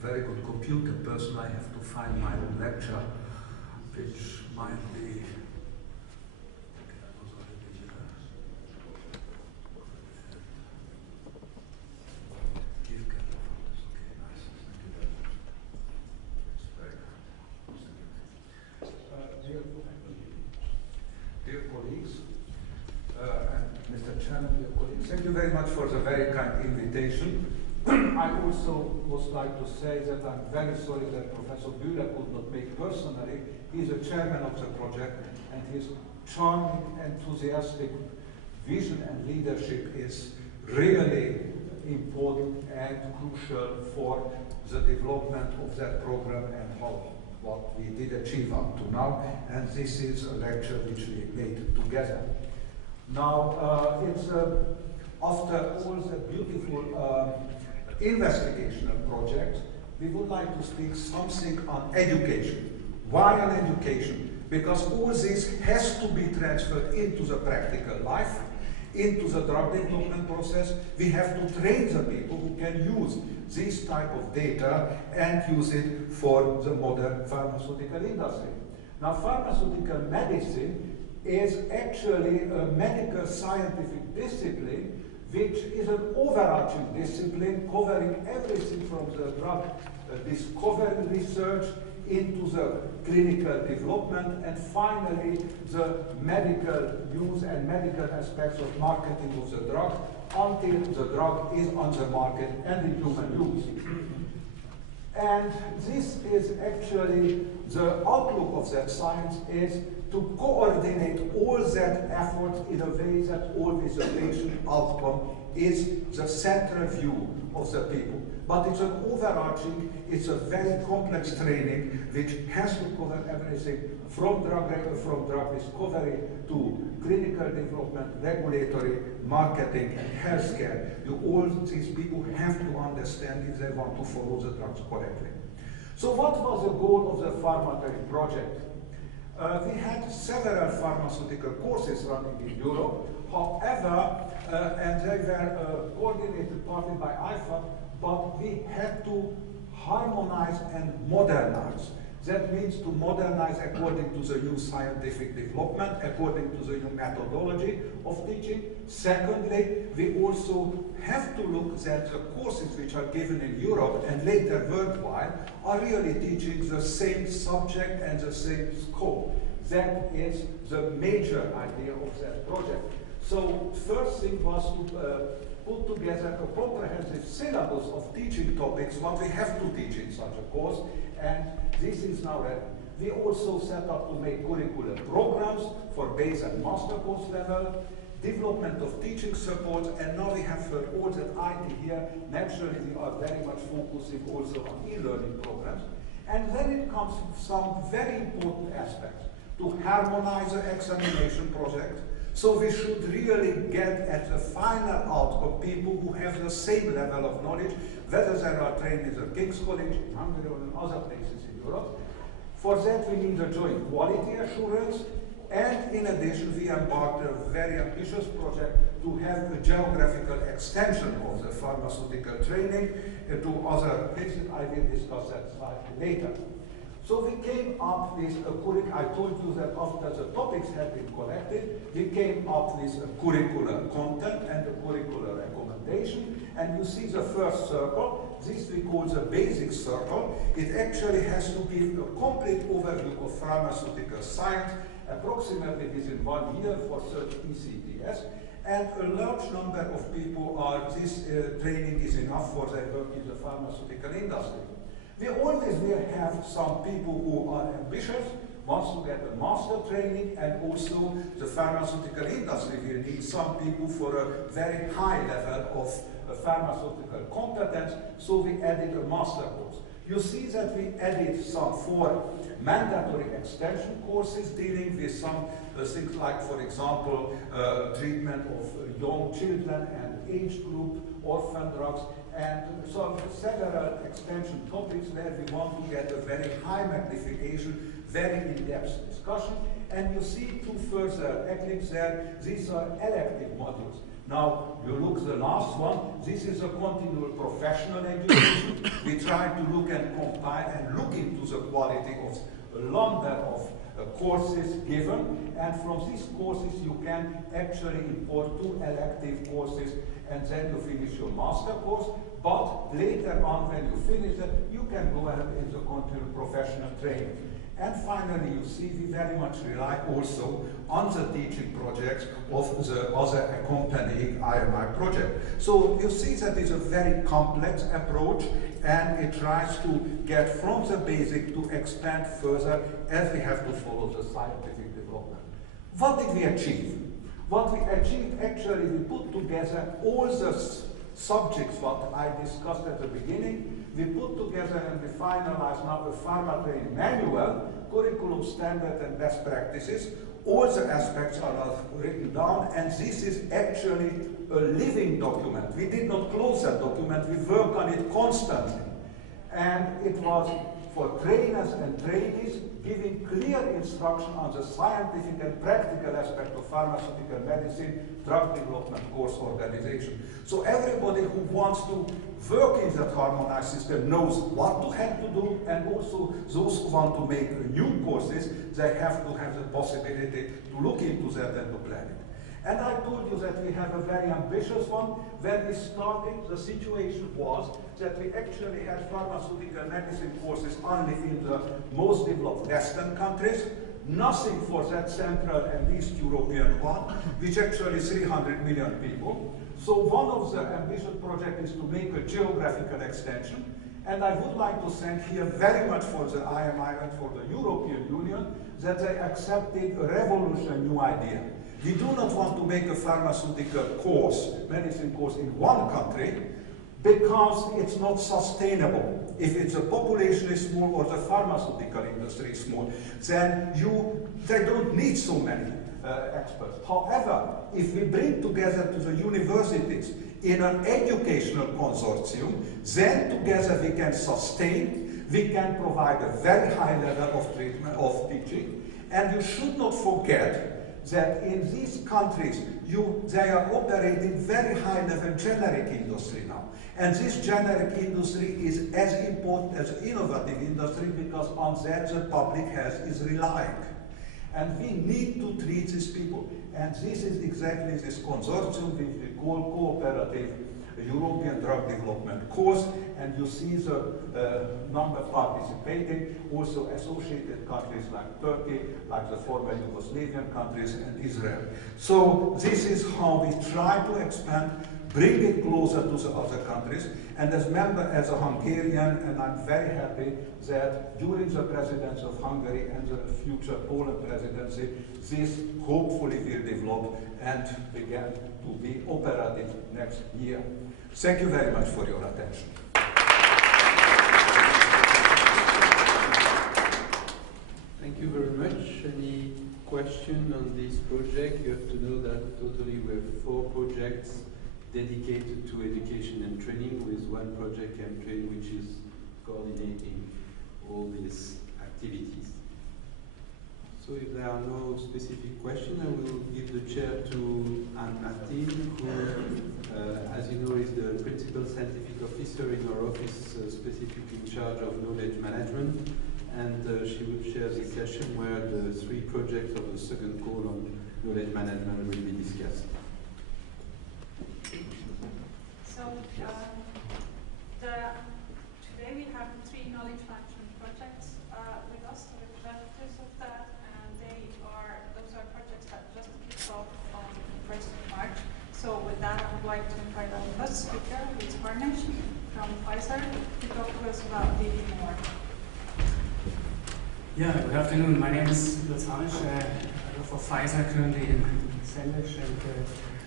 very good computer person, I have to find my own lecture, which might be. Dear colleagues, and Mr. Chairman, dear colleagues, thank you very much for the very kind invitation. I also would like to say that I'm very sorry that Professor Bühler could not make personally. He's the chairman of the project, and his charming, enthusiastic vision and leadership is really important and crucial for the development of that program and what we did achieve up to now. And this is a lecture which we made together. Now, it's after all the beautiful investigational project, we would like to speak something on education. Why on education? Because all this has to be transferred into the practical life, into the drug development process. We have to train the people who can use this type of data and use it for the modern pharmaceutical industry. Now, pharmaceutical medicine is actually a medical scientific discipline which is an overarching discipline covering everything from the drug discovery research into the clinical development and finally the medical use and medical aspects of marketing of the drug until the drug is on the market and in human use. And this is actually the outlook of that science is to coordinate all that effort in a way that always the patient outcome is the central view of the people. But it's an overarching, it's a very complex training which has to cover everything from drug discovery to clinical development, regulatory, marketing, and healthcare. All these people have to understand if they want to follow the drugs correctly. So what was the goal of the pharmaceutical project? We had several pharmaceutical courses running in Europe. However, and they were coordinated partly by IFA, but we had to harmonize and modernize. That means to modernize according to the new scientific development, according to the new methodology of teaching. Secondly, we also have to look that the courses which are given in Europe and later worldwide are really teaching the same subject and the same scope. That is the major idea of that project. So first thing was to put together a comprehensive syllabus of teaching topics, what we have to teach in such a course, and this is now ready. We also set up to make curricular programs for base and master course level, development of teaching support, and now we have heard all that IT here. Naturally, we are very much focusing also on e-learning programs. And then it comes to some very important aspects. To harmonize the examination project. So we should really get at the final outcome people who have the same level of knowledge, whether they are trained in the King's College in Hungary or in other places in Europe. For that we need a joint quality assurance, and in addition we embarked on a very ambitious project to have a geographical extension of the pharmaceutical training to other places. I will discuss that slightly later. So we came up with a curriculum. I told you that after the topics had been collected, we came up with a curricular content and a curricular recommendation. And you see the first circle. This we call the basic circle. It actually has to give a complete overview of pharmaceutical science, approximately within 1 year for such ECTS. And a large number of people this training is enough for their work in the pharmaceutical industry. We always will have some people who are ambitious, wants to get a master training, and also the pharmaceutical industry will need some people for a very high level of pharmaceutical competence, so we added a master course. You see that we added some 4 mandatory extension courses dealing with some things like, for example, treatment of young children and age group, orphan drugs, and so several extension topics where we want to get a very high magnification, very in-depth discussion. And you see 2 further eclipses there. These are elective modules. Now, you look the last one, this is a continual professional education. We try to look and compile and look into the quality of a number of courses given, and from these courses you can actually import 2 elective courses, and then you finish your master course. But later on, when you finish it, you can go ahead in the continual professional training. And finally, you see, we very much rely also on the teaching projects of the other accompanying IMI project. So you see that it's a very complex approach, and it tries to get from the basic to expand further as we have to follow the scientific development. What did we achieve? What we achieved, actually, we put together all the subjects what I discussed at the beginning. We put together and we finalize now a pharma training manual, curriculum standard and best practices. All the aspects are now written down, and this is actually a living document. We did not close that document, we work on it constantly. And it was for trainers and trainees, giving clear instruction on the scientific and practical aspect of pharmaceutical medicine, drug development course organization. So everybody who wants to work in that harmonized system knows what to have to do, and also those who want to make new courses, they have to have the possibility to look into that and to plan it. And I told you that we have a very ambitious one. When we started, the situation was that we actually had pharmaceutical medicine courses only in the most developed Western countries, nothing for that Central and East European one, which actually 300 million people. So one of the ambitious projects is to make a geographical extension. And I would like to thank here very much for the IMI and for the European Union that they accepted a revolutionary new idea. We do not want to make a pharmaceutical course, medicine course in one country, because it's not sustainable. If it's a population is small or the pharmaceutical industry is small, then they don't need so many experts. However, if we bring together to the universities in an educational consortium, then together we can sustain, we can provide a very high level of treatment, of teaching, and you should not forget that in these countries, they are operating very high-level generic industry now. And this generic industry is as important as innovative industry, because on that the public health is relying. And we need to treat these people. And this is exactly this consortium which we call cooperative European drug development course, and you see the number participating, also associated countries like Turkey, like the former Yugoslavian countries, and Israel. So this is how we try to expand, bring it closer to the other countries, and as a Hungarian, and I'm very happy that during the presidency of Hungary and the future Poland presidency, this hopefully will develop and begin to be operative next year. Thank you very much for your attention. Thank you very much. Any question on this project? You have to know that totally we have 4 projects dedicated to education and training, with 1 project campaign which is coordinating all these activities. So if there are no specific questions, I will give the chair to Anne Martin, who, as you know, is the Principal Scientific Officer in our office, specifically in charge of knowledge management. And she will share this session where the 3 projects of the second call on knowledge management will be discussed. So today we have 3 knowledge management projects with us, the representatives of that, and those are projects that just kicked off on the 1st of March. So with that, I would like to invite our first speaker, who is Harnish from Pfizer, to talk to us about DD more. Yeah, good afternoon. My name is Lutz Harnisch. I work for Pfizer currently in Sandwich, and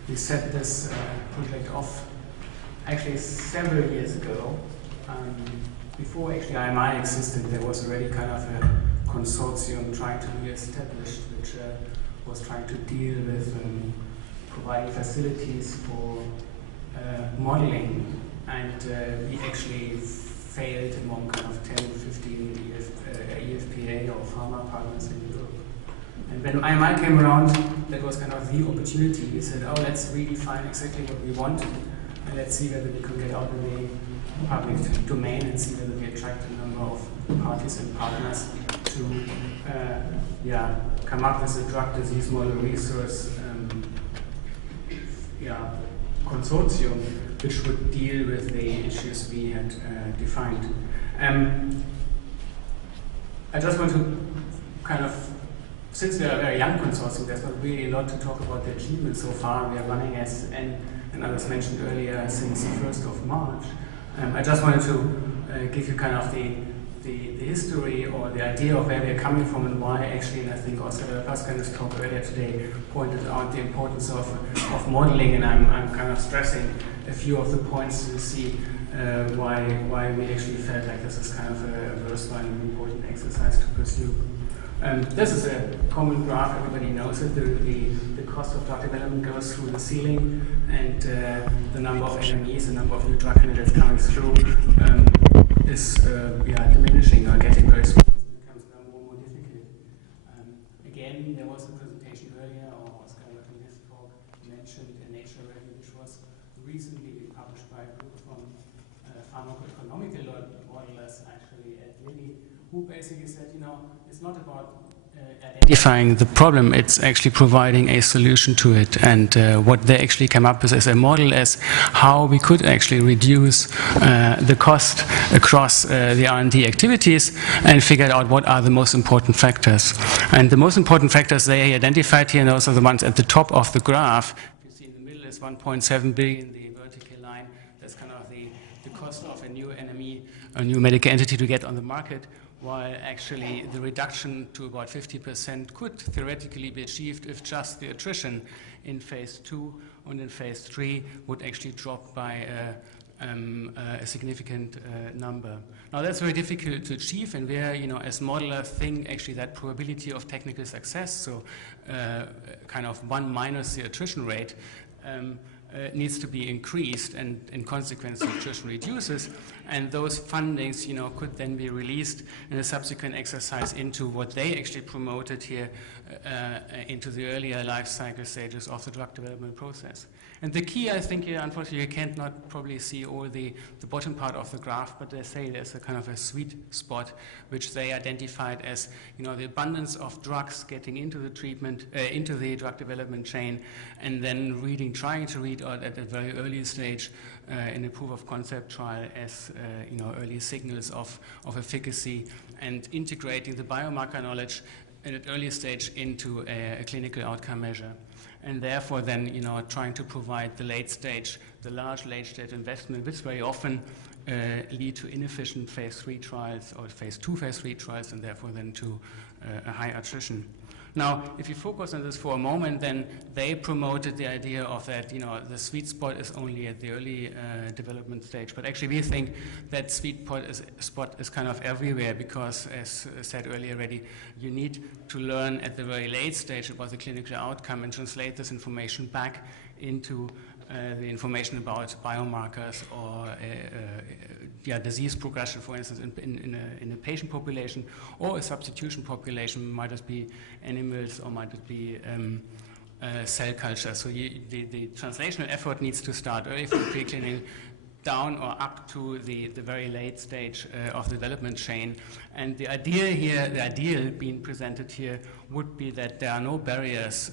we set this project off actually several years ago. Before actually IMI existed, there was already kind of a consortium trying to be established, which was trying to deal with providing facilities for modeling, and we actually failed among kind of 10, 15 EFPA or pharma partners in Europe. And when IMI came around, that was kind of the opportunity. We said, oh, let's redefine exactly what we want, and let's see whether we can get out in the public domain and see whether we attract a number of parties and partners to come up with a drug disease model resource consortium which would deal with the issues we had defined. I just want to kind of, since we are a very young consortium, there's not really a lot to talk about the achievements so far. We are running, as and others mentioned earlier, since the 1st of March. I just wanted to give you kind of the history or the idea of where we're coming from and why actually, and I think also Pascal's talk earlier today pointed out the importance of modeling, and I'm kind of stressing a few of the points to see why we actually felt like this is kind of a worthwhile and important exercise to pursue. This is a common graph, everybody knows it. The cost of drug development goes through the ceiling, and the number of NMEs, the number of new drug candidates coming through is diminishing or getting very small. It becomes now more difficult. Again, there was a presentation earlier, or Oscar in his talk mentioned a Nature review, which was recently published by a group from pharmacoeconomical modelers, actually at Lilly, who basically said, it's not about identifying the problem, it's actually providing a solution to it. And what they actually came up with is a model as how we could actually reduce the cost across the R&D activities and figured out what are the most important factors. And the most important factors they identified here, and those are the ones at the top of the graph. You see in the middle is 1.7 billion, the vertical line. That's kind of the cost of a new NME, a new medical entity to get on the market, while actually the reduction to about 50% could theoretically be achieved if just the attrition in phase 2 and in phase 3 would actually drop by a significant number. Now that's very difficult to achieve, and where, as modelers think actually that probability of technical success, so kind of 1 minus the attrition rate, needs to be increased, and in consequence the attrition reduces, and those fundings could then be released in a subsequent exercise into what they actually promoted here, into the earlier life cycle stages of the drug development process. And the key, I think, here, unfortunately, you can't not probably see all the bottom part of the graph, but they say there's a kind of a sweet spot which they identified as the abundance of drugs getting into the treatment, into the drug development chain, and then trying to read out at a very early stage in a proof of concept trial as early signals of efficacy, and integrating the biomarker knowledge at an early stage into a clinical outcome measure. And therefore then, trying to provide the large late stage investment, which very often lead to inefficient phase 3 trials or phase 2, phase 3 trials, and therefore then to a high attrition. Now, if you focus on this for a moment, then they promoted the idea of that, the sweet spot is only at the early development stage. But actually, we think that sweet spot is kind of everywhere, because, as said earlier already, you need to learn at the very late stage about the clinical outcome and translate this information back into the information about biomarkers or disease progression, for instance, in a patient population or a substitution population. Might it be animals or might it be cell culture? So the translational effort needs to start early from preclinical down or up to the very late stage of the development chain. And the idea here, the ideal being presented here, would be that there are no barriers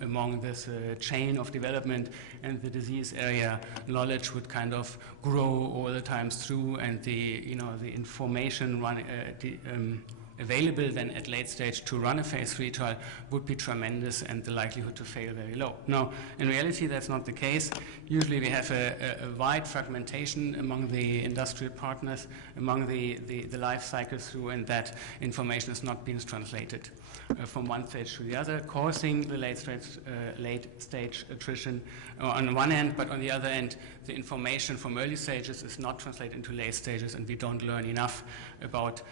among this chain of development, and the disease area knowledge would kind of grow all the times through, and the information available then at late stage to run a phase 3 trial would be tremendous, and the likelihood to fail very low. Now, in reality, that's not the case. Usually we have a wide fragmentation among the industrial partners, among the life cycle through, and that information is not being translated from one stage to the other, causing the late stage attrition on one end, but on the other end, the information from early stages is not translated into late stages, and we don't learn enough about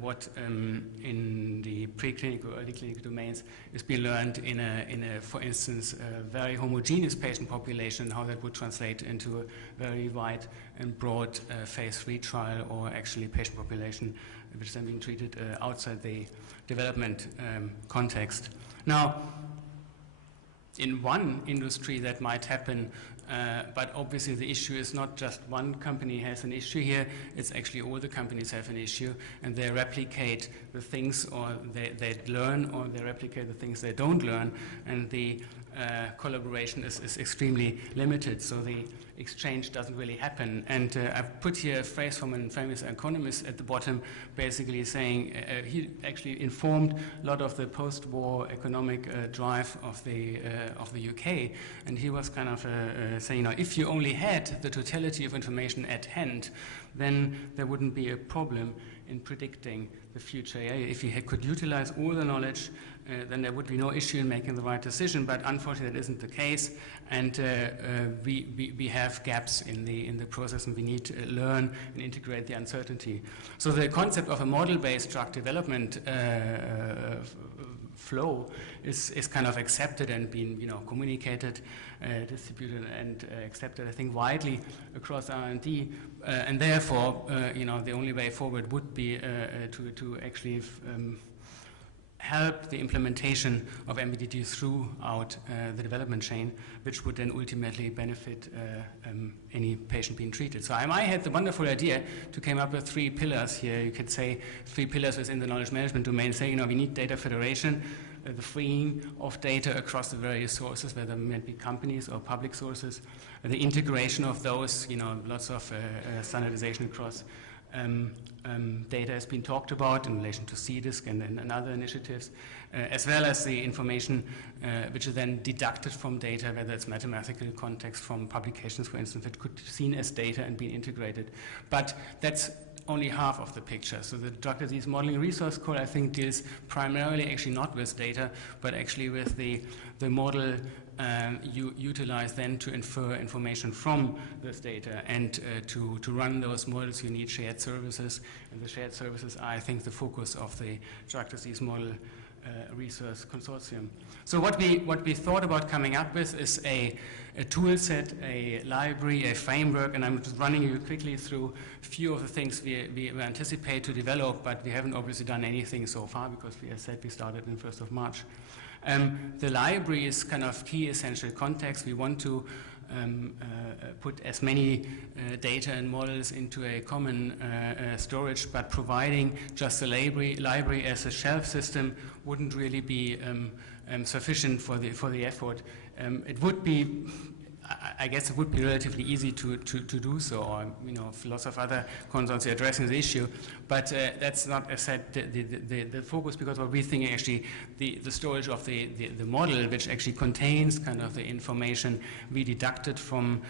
what in the preclinical, early clinical domains is being learned in a, for instance, a very homogeneous patient population, how that would translate into a very wide and broad phase 3 trial, or actually patient population which is then being treated outside the development context. Now, in one industry that might happen, but obviously the issue is not just one company has an issue here, it's actually all the companies have an issue, and they replicate the things, or they learn, or they replicate the things they don't learn, and the collaboration is extremely limited, so the exchange doesn't really happen. And I've put here a phrase from a famous economist at the bottom, basically saying he actually informed a lot of the post-war economic drive of the UK, and he was kind of saying, if you only had the totality of information at hand, then there wouldn't be a problem in predicting the future. Yeah? If you could utilize all the knowledge, then there would be no issue in making the right decision. But unfortunately, that isn't the case, and we have gaps in the process, and we need to learn and integrate the uncertainty. So the concept of a model-based drug development flow is kind of accepted and being communicated, distributed, and accepted, I think, widely across R&D, and therefore the only way forward would be to actually help the implementation of MBDD throughout the development chain, which would then ultimately benefit any patient being treated. So IMI had the wonderful idea to come up with 3 pillars here. You could say 3 pillars within the knowledge management domain, saying, we need data federation, the freeing of data across the various sources, whether it might be companies or public sources, the integration of those, lots of standardization across data has been talked about in relation to CDISC and other initiatives, as well as the information which is then deducted from data, whether it's mathematical context from publications, for instance, that could be seen as data and be integrated. But that's only half of the picture. So the drug disease modeling resource code, I think, deals primarily actually not with data, but actually with the model you utilize then to infer information from this data, and to run those models you need shared services, and the shared services are, I think, the focus of the drug disease model resource consortium. So what we thought about coming up with is a tool set, a library, a framework, and I'm just running you quickly through a few of the things we anticipate to develop, but we haven't obviously done anything so far because, as said, we started on the 1st of March. The library is kind of key essential context. We want to put as many data and models into a common storage, but providing just a library as a shelf system wouldn't really be sufficient for the effort. It would be, I guess, it would be relatively easy to do so, or lots of other consortia addressing the issue, but that's not, as said, the focus, because what we think actually the storage of the model, which actually contains kind of the information we deducted from